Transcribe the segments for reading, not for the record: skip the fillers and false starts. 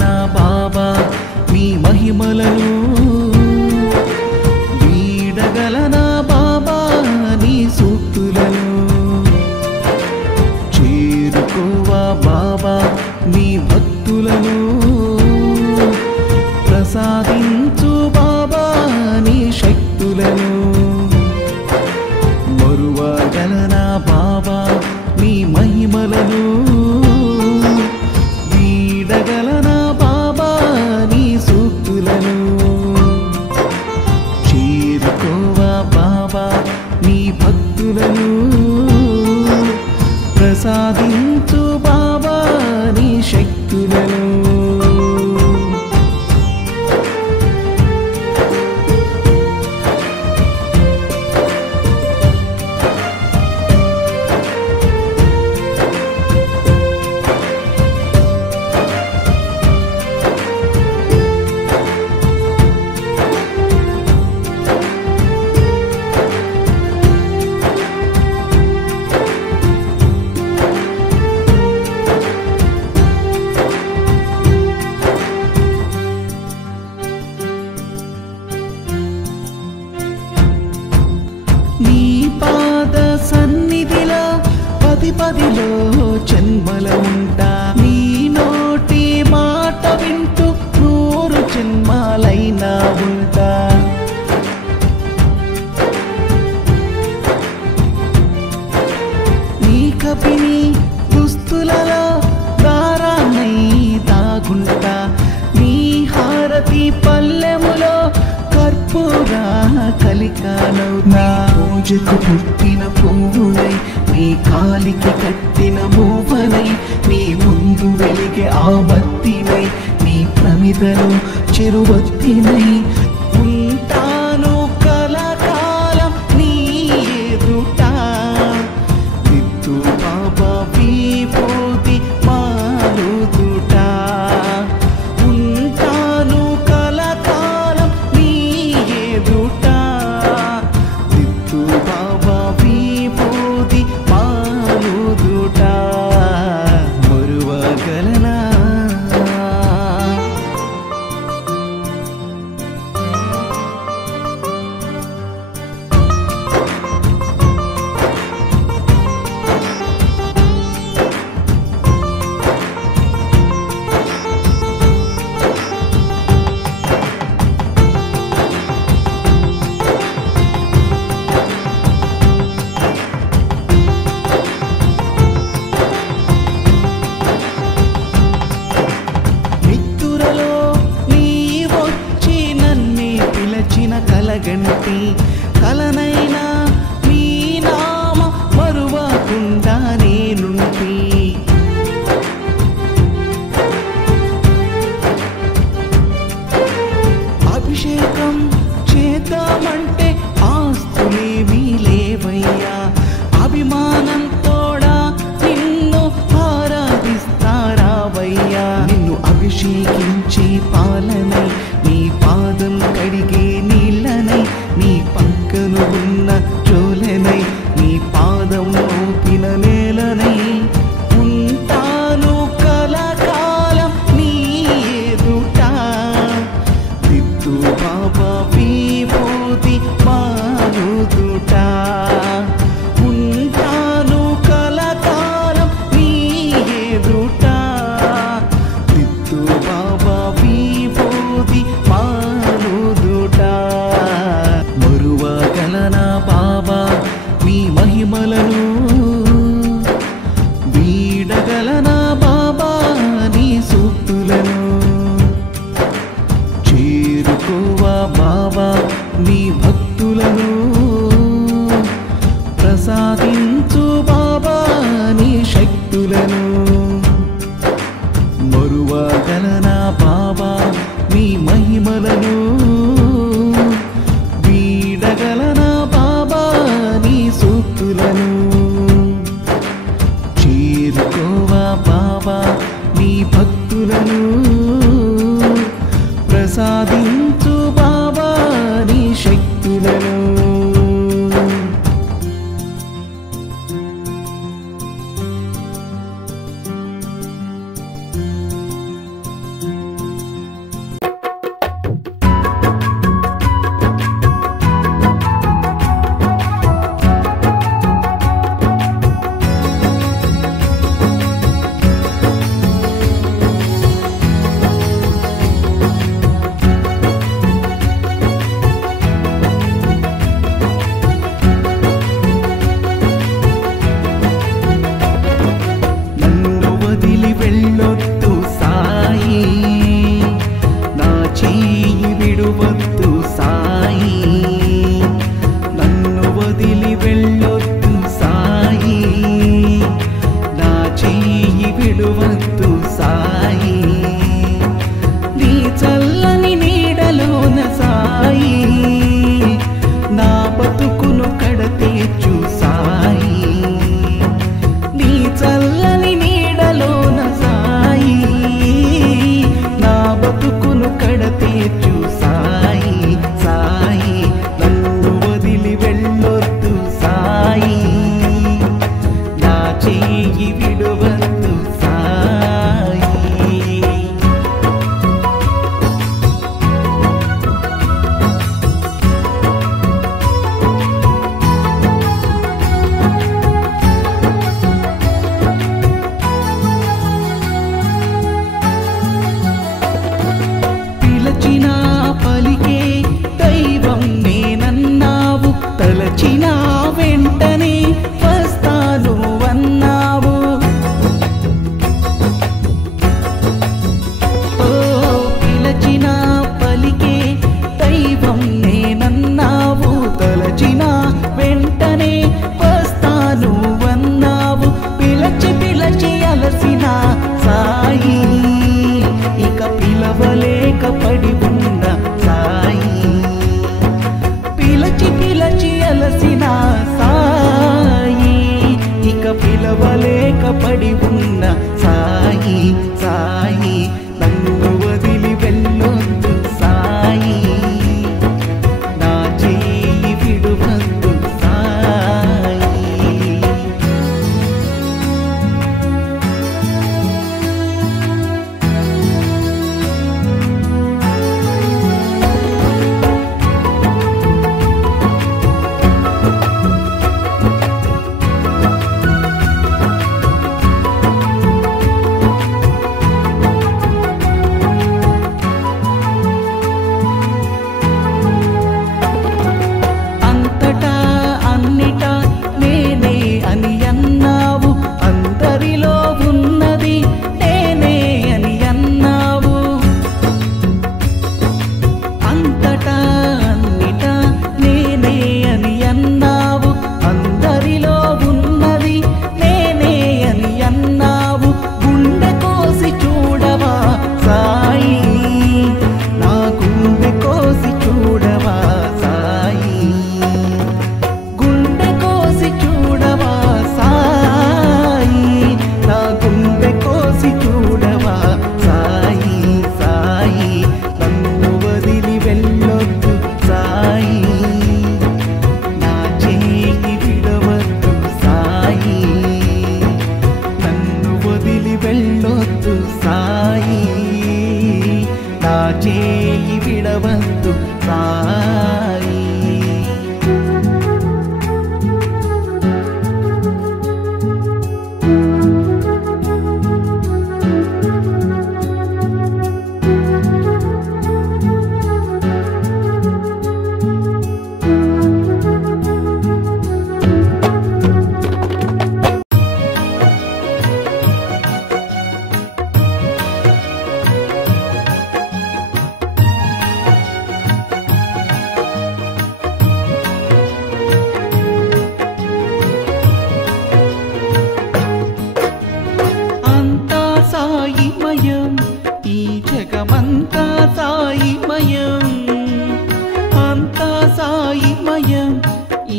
వీడగలనా బాబా నీ మహిమలను వీడగలనా బాబా నీ సూక్తులను చేరుకోవా బాబా నీ భక్తులను ప్రసాదించు బాబా నీ శక్తులను మరువగలనా బాబా నీ మహిమలను వీడగలనా బాబా నీ సూక్తులను చేరుకోవా బాబా నీ భక్తులను ప్రసాదించు బాబా నీ శక్తులను నీ పాద సన్నిధిలో పదిలో జన్మల ఉంటా నీ నోటి మాట వింటూ 100 జన్మాలైనా ఉంటా నీ కపిని దుస్తులలో దారాన్నై దాగుంటా నీ హారతి పల్లెములో కర్పూర కలికానవుతా పూజకు పుట్టిన పువ్వునై నీ కాలికి కట్టిన మూవనై నీ ముందు వెలిగే ఆ బత్తినై నీ ప్రమిదలో చెరువత్తినై ఉంటాను కలకాలం నీ ఎదుట దిద్దు బాబా విభూతి మాలుదుట ఉంటాను కలకాలం నీ ఎదుట దిద్దు బాబా విభూతి మాలుదుట మరువగలనా నిద్దురలో నీ వచ్చి నన్నే పిలచిన కలగంటి కలనైనా నీ నామ మరువకుండా నేనుంటి అభిషేకం చేద్దామంటే ఆస్తులేమీ లేవయ్యా అభిమానంతోడా నిన్ను ఆరాధిస్తారావయ్యా నిన్ను అభిషేకించే పాలనై నీ పాదం కడిగే నీళ్ళనై నీ పక్కను ఉన్న చోలనై నీ పాదం మోపిన నేలనై ఉంటాను కలకాలం నీ ఎదుట దిద్దు బాబా విభూతి మాలుదుట ఉంటాను కలకాలం నీ ఎదుట దిద్దు బాబా విభూతి మాలుదుట మరువగలనా బాబా నీ మహిమలను వీడగలనా బాబా నీ సూక్తులను చేరుకోవా బాబా నీ భక్తులను ప్రసాదించు బాబా నీ శక్తులను మరువగలనా బాబా నీ మహిమలను వీడగలనా బాబా నీ సూక్తులను చేరుకోవా బాబా నీ భక్తులను ప్రసాదించు బాబా నీ శక్తులను చేయి విడవద్దు సాయి. సాయిమయం ఈ జగమంతా సాయిమయం, అంతా సాయిమయం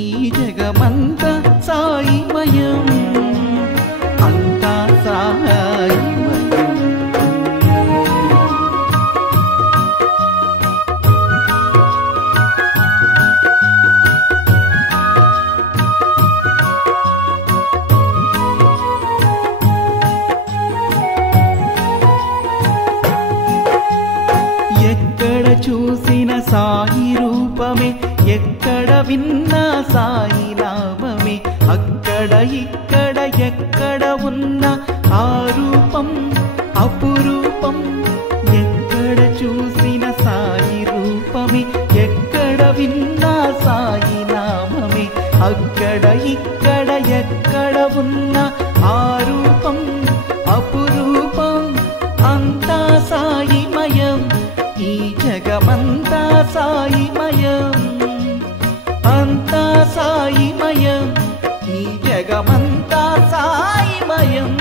ఈ జగమంతా సాయిమయం, అంతా సాయిమయం. ఎక్కడ చూసిన సాయి రూపమే, ఎక్కడ విన్నా సాయి నామమే, అక్కడ ఇక్కడ ఎక్కడ ఉన్న ఆ రూపం అపురూపం. ఎక్కడ చూసిన సాయి రూపమే, ఎక్కడ విన్నా సాయి నామమే, అక్కడ ఇక్కడ ఎక్కడ ఉన్న ఆ రూపం అపురూపం. అంతా సాయిమయం ఈ జగమంతా సాయిమయం, అంతా సాయిమయం ఈ జగమంతా సాయిమయం.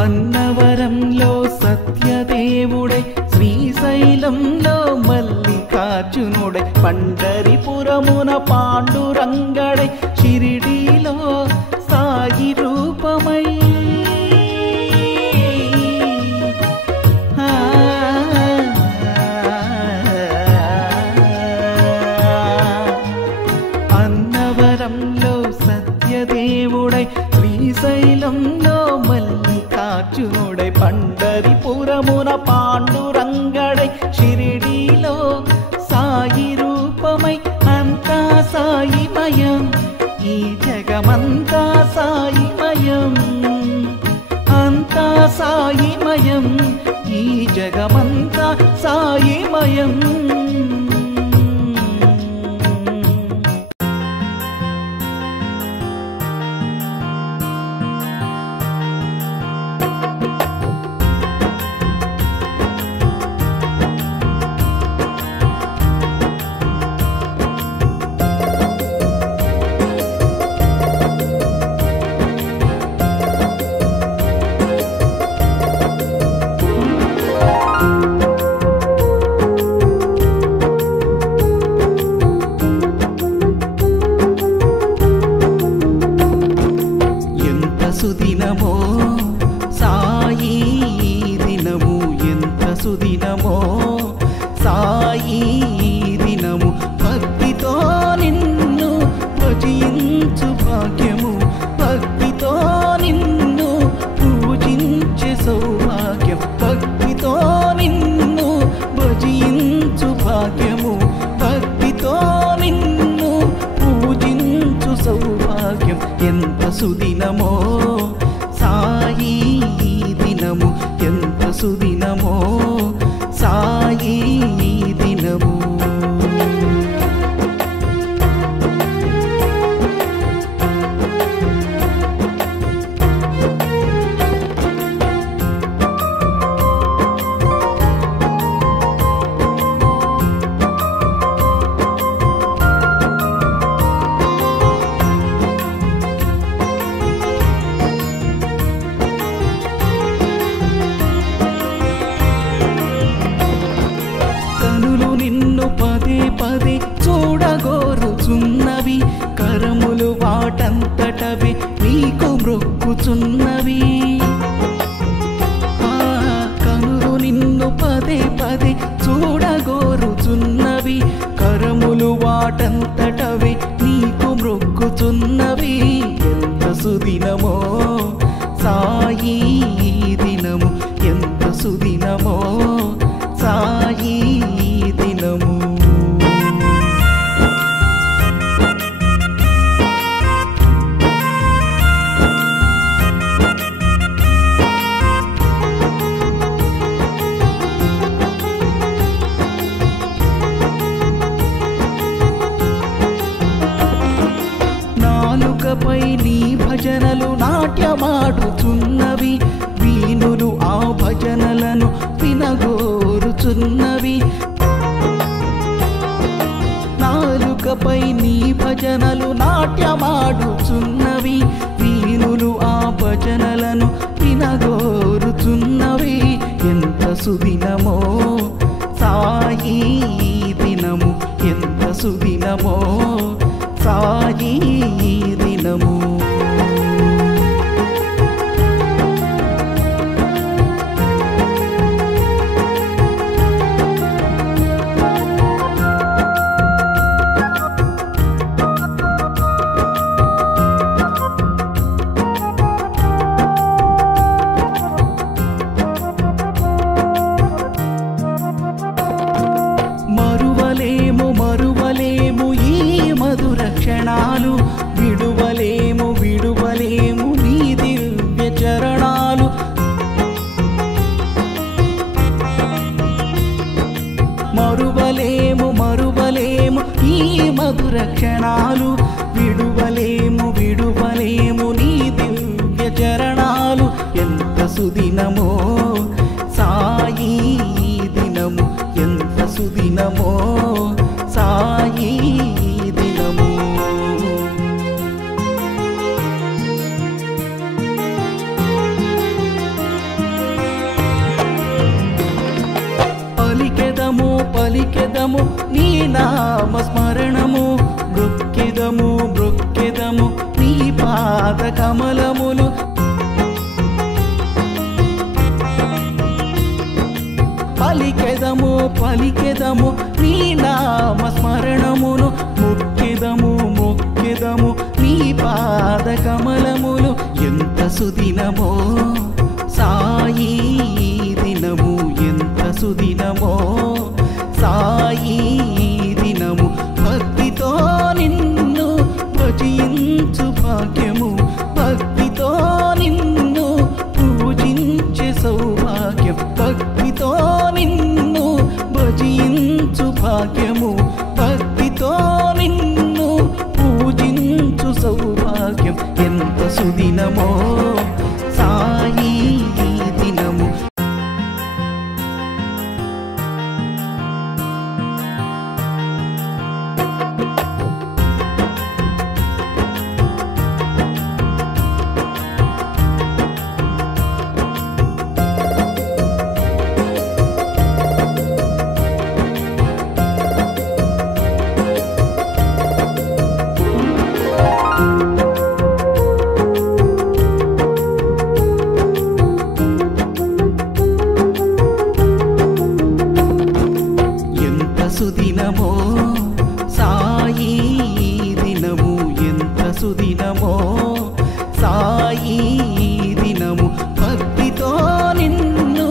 అన్నవరంలో సత్యదేవుడై, శ్రీశైలంలో మల్లికార్జునుడై, పండరిపురమున పాండురంగడై, షిరిడీలో సాయి రూపమై, అన్నవరంలో సత్యదేవుడై, శ్రీశైలంలో మల్లికార్జునుడై, పండరిపురమున పాండురంగడై, షిరిడీలో సాయి రూపమై, అంతా సాయిమయం ఈ జగమంతా సాయిమయం, అంతా సాయిమయం ఈ జగమంతా సాయిమయం. సుదినమో సాయి దినము, ఎంత సుదినమో సాయి దినము, భక్తితో నిన్ను భజించు భాగ్యము, భక్తితో నిన్ను పూజించే సౌభాగ్యం, భక్తితో నిన్ను భజించు భాగ్యము, భక్తితో నిన్ను పూజించు సౌభాగ్యం. ఎంత సుదినమో సాయి దినము, ఎంత సుదినమో సాయి దినము. నిన్ను పదే పదే చూడగోరుచున్నవి కరములు వాటంతటవి నీకు మ్రొక్కుచున్నవి కనులు నిన్ను పదే పదే చూడగోరుచున్నవి కరములు వాటంతటవి నీకు మ్రొక్కుచున్నవి ఎంత సుదినమో సాయి దినము ఎంత సుదినమో సాయి దినము నాలుకపై నీ భజనలు నాట్యమాడుచున్నవి వీణులు ఆ భజనలను వినగోరుచున్నవి నాలుకపై నీ భజనలు నాట్యమాడుచున్నవి వీణులు ఆ భజనలను వినగోరుచున్నవి ఎంత సుదినమో సాయి దినము ఎంత సుదినమో సాయి దినము మరువలేము ఈ మధుర క్షణాలు విడువలేము నీ దివ్య చరణాలు మరువలేము ఈ మధుర క్షణాలు విడువలేము నీ దివ్య చరణాలు ఎంత సుదినమో సాయి దినము ఎంత సుదినమో సాయి దినము పలికెదము నీ నామ స్మరణము బ్రొక్కెదము నీ పాద కమలములు పలికెదము నీ నామ స్మరణమును మొక్కెదము నీ పాద కమలములు ఎంత సుదినమో సాయి దినము ఎంత సుదినమో సాయి దినము భక్తితో నిన్ను భజించు భాగ్యము భక్తితో నిన్ను పూజించే సౌభాగ్యం భక్తితో నిన్ను భజించు భాగ్యము భక్తితో నిన్ను పూజించు సౌభాగ్యం ఎంత సుదినమో సాయి దినము సుదినమో సాయి దినము ఎంత సుదినమో సాయి దినము భక్తితో నిన్ను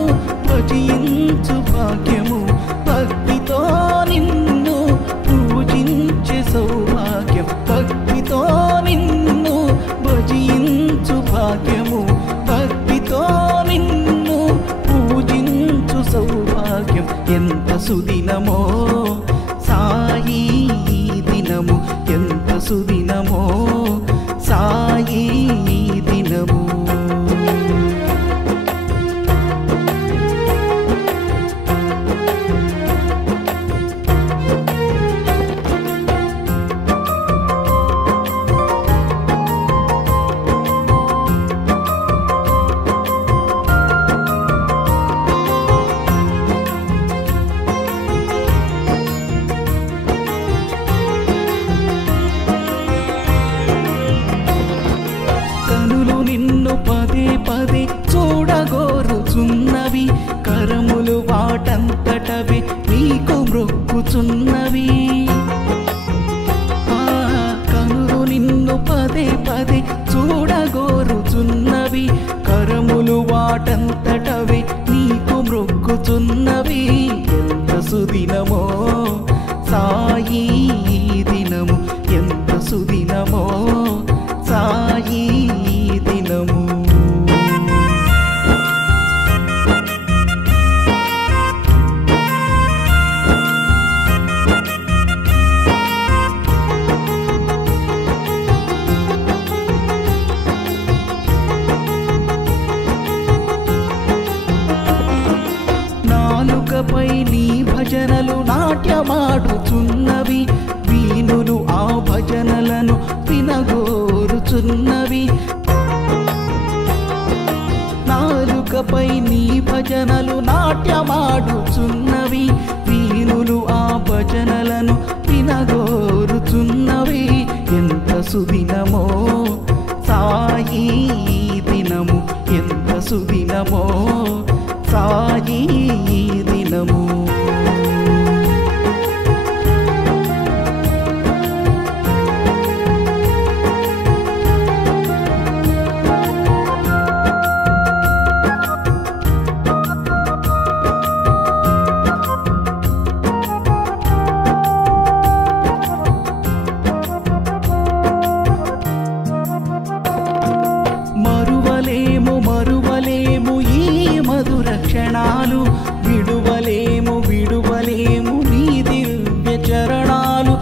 భజించు భాగ్యము భక్తితో నిన్ను పూజించే సౌభాగ్యం భక్తితో నిన్ను భజించు భాగ్యము భక్తితో నిన్ను పూజించు సౌభాగ్యం ఎంత సుదినమో సాయి దినము ఎంత సుదినమో సాయి అంతటవి నీకు మ్రొక్కుచున్నవి. కనులు నిన్ను పదే పదే చూడగోరుచున్నవి. కరములు వాటంతటవి నీకు మ్రొక్కుచున్నవి. ఎంత సుదినమో సాయి దినము, ఎంత సుదినమో సాయి దినము. నాలుకపై నీ భజనలు నాట్యమాడుచున్నవి. వీణులు ఆ భజనలను వినగోరుచున్నవి. నాలుకపై నీ భజనలు నాట్యమాడుచున్నవి. వీణులు ఆ భజనలను వినగోరుచున్నవి. ఎంత సుదినమో సాయి దినము, ఎంత సుదినమో సాయి దినము. మరువలేము మరువలేము ఈ మధుర క్షణాలు, విడువలేము విడువలేము నీ దివ్య చరణాలు.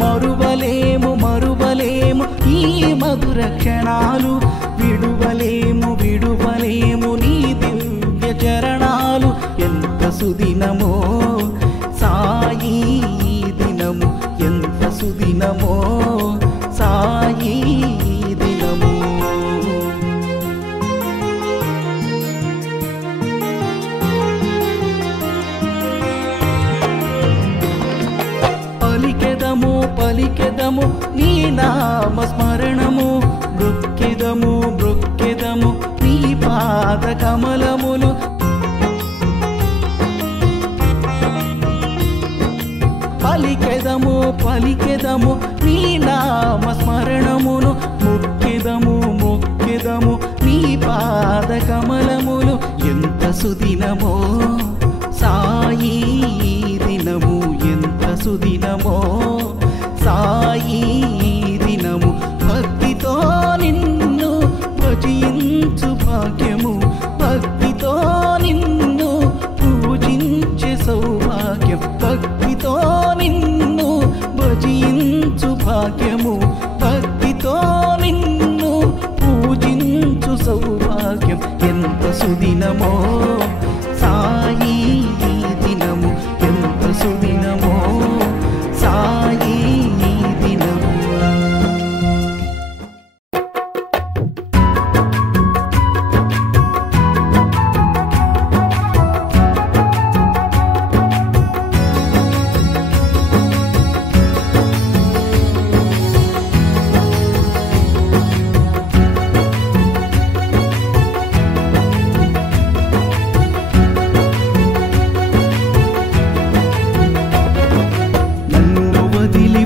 మరువలేము మరువలేము ఈ మధుర క్షణాలు, విడువలేము విడువలేము నీ దివ్య చరణాలు. ఎంత సుదినమో సాయి దినము, ఎంత సుదినమో సాయి దినము. పలికెదము పలికెదము నీ నామ స్మరణము, మృక్కెదము మృక్కెదము నీ పాద కమలములు. పలికెదము పలికెదము నీ నామ స్మరణమును, మొక్కెదము మొక్కెదము నీ పాద కమలములు. ఎంత సుదినమో సాయి దినము, ఎంత సుదినమో సాయి దినము. భక్తితో నిన్ను భజించు భాగ్యము, భక్తితో నిన్ను పూజించే సౌభాగ్యం. భక్తితో నిన్ను భజించు భాగ్యము, భక్తితో నిన్ను పూజించు సౌభాగ్యం. ఎంత సుదినమో సాయి దినము, ఎంత సుదినమో సాయి దినము.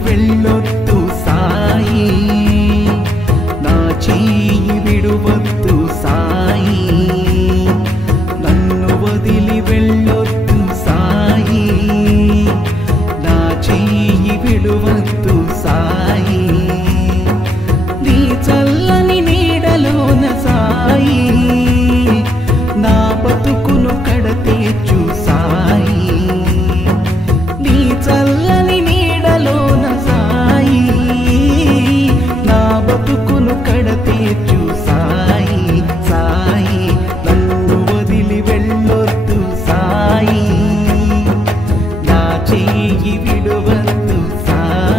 వెళ్ళొద్దు సాయి, నా చెయ్యి విడువద్దు సాయి. నన్ను వదిలి వెళ్ళొద్దు సాయి, నా చెయ్యి విడువద్దు సాయి. నీ చల్లని నీడలోన సాయి, నా బతుకును కడతేర్చు సాయి. నీ చల్లని నీడలోన సాయి, నా బతుకును కడతేర్చు సాయి. సాయి నన్ను వదిలి వెళ్ళొద్దు సాయి, నా చెయ్యి విడువద్దు సాయి.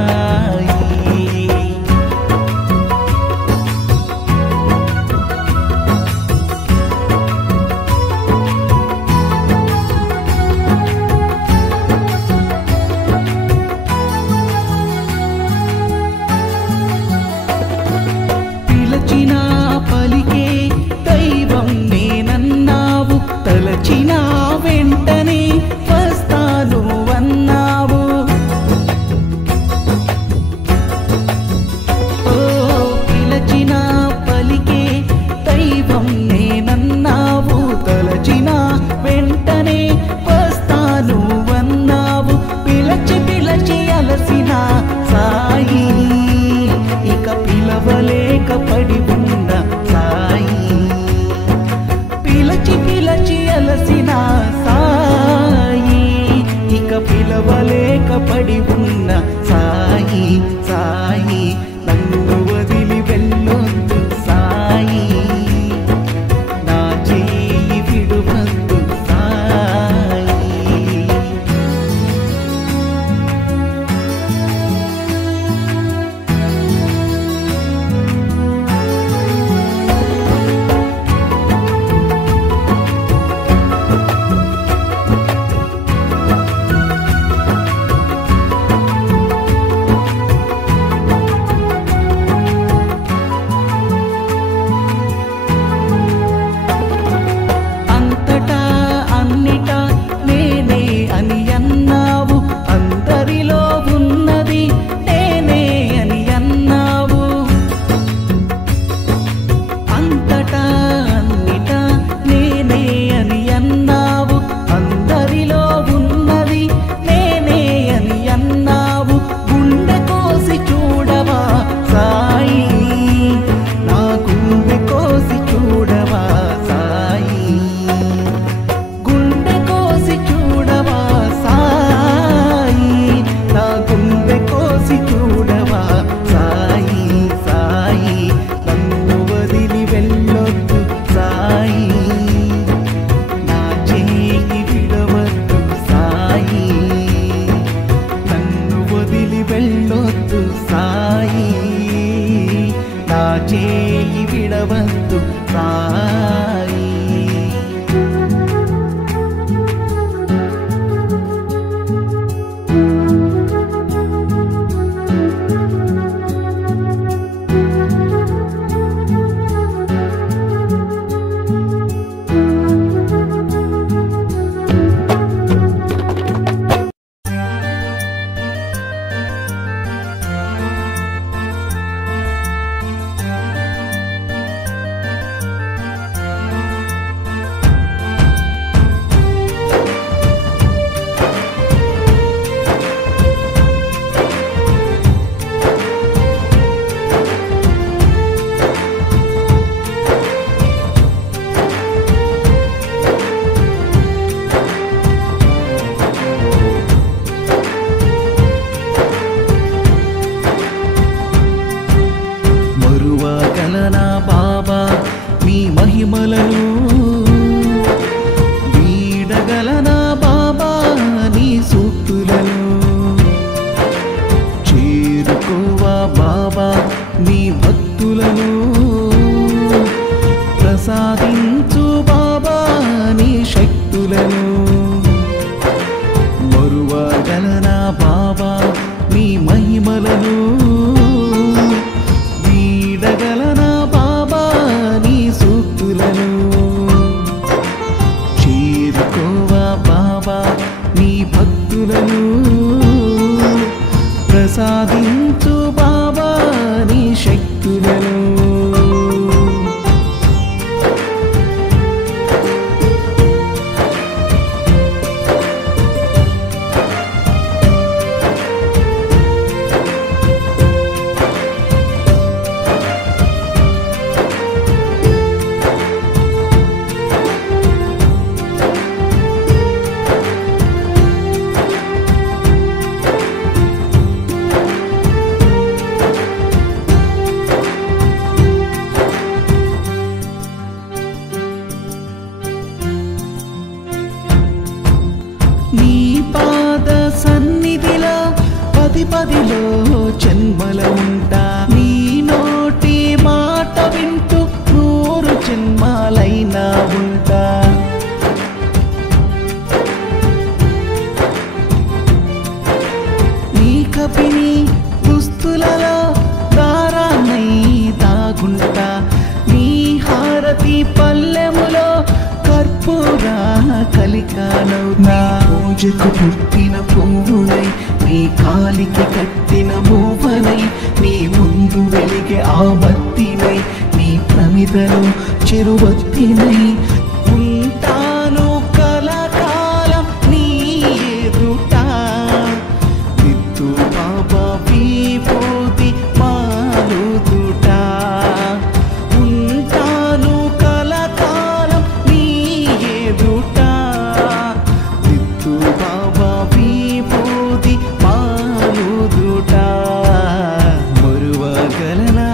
చేరుకోవా బాబా నీ భక్తులను ప్రసాదించు బాబా నీ శక్తులను నీ పాద సన్నిధిలో పదిలో జన్మల ఉంటా నీ నోటి మాట వింటూ 100 జన్మాలైనా ఉంటా నీ కపిని దుస్తులలో దారాన్నై దాగుంటా నీ హారతి పల్లెములో కర్పూరా కలికానవుతా పూజకు పుట్టిన పువ్వునై నీ కాలికి కట్టిన మూవనై నీ ముందు వెలిగే ఆ బత్తినై నీ ప్రమిదలో చెరువత్తినై ఉంటాను కలకాలం నీ ఎదుట దిద్దు బాబా విభూతి మారుదుట ఉంటాను కలకాలం నీ ఎదుట దిద్దు బాబా విభూతి మారుదుట మరువగలనా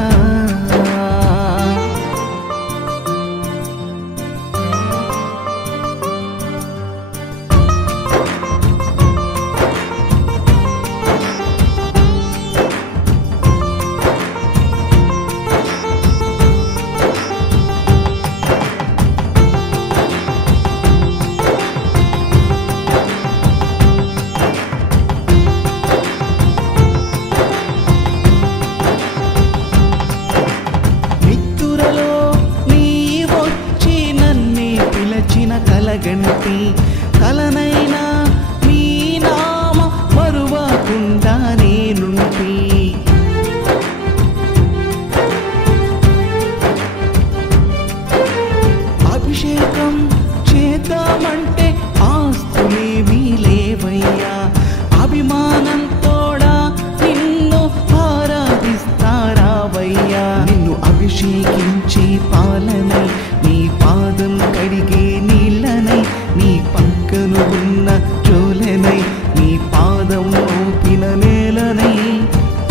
కలగంటి కలనైనా మీ నామ మరువకుండా నేనుంటి అభిషేకం చేద్దామంటే ఆస్తులేమీ లేవయ్యా అభిమానంతోడా నిన్ను ఆరాధిస్తారావయ్యా నిన్ను అభిషేకించి పాలనై నీ పాదం కడిగే నీళ్ళనై నీ పక్కను ఉన్న జోలెనై నీ పాదం మోపిన నేలనై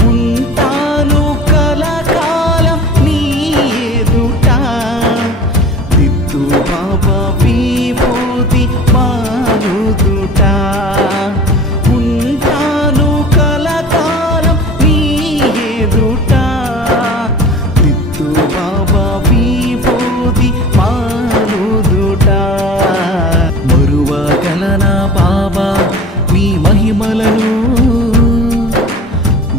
ఉంటాను కలకాలం నీ ఎదుట దిద్దు బాబా విభూతి మారుదుట ఉంటాను కలకాలం నీ ఎదుట దిద్దు బాబా విభూతి మారుదుట మరువగలనా బాబా మీ మహిమలను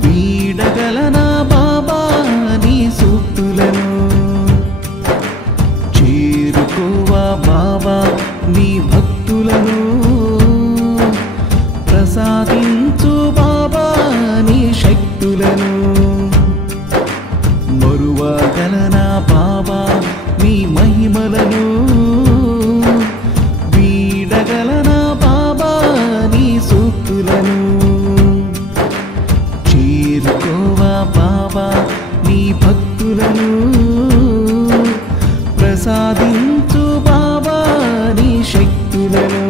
వీడగలనా బాబా నీ సూక్తులను చేరుకోవా బాబా నీ భక్తులను ప్రసాదించు బాబా నీ శక్తులను మరువగలనా బాబా మీ మహిమలను వీడగలనా బాబా నీ సూక్తులను చేరుకోవా బాబా నీ భక్తులను ప్రసాదించు బాబా నీ శక్తులను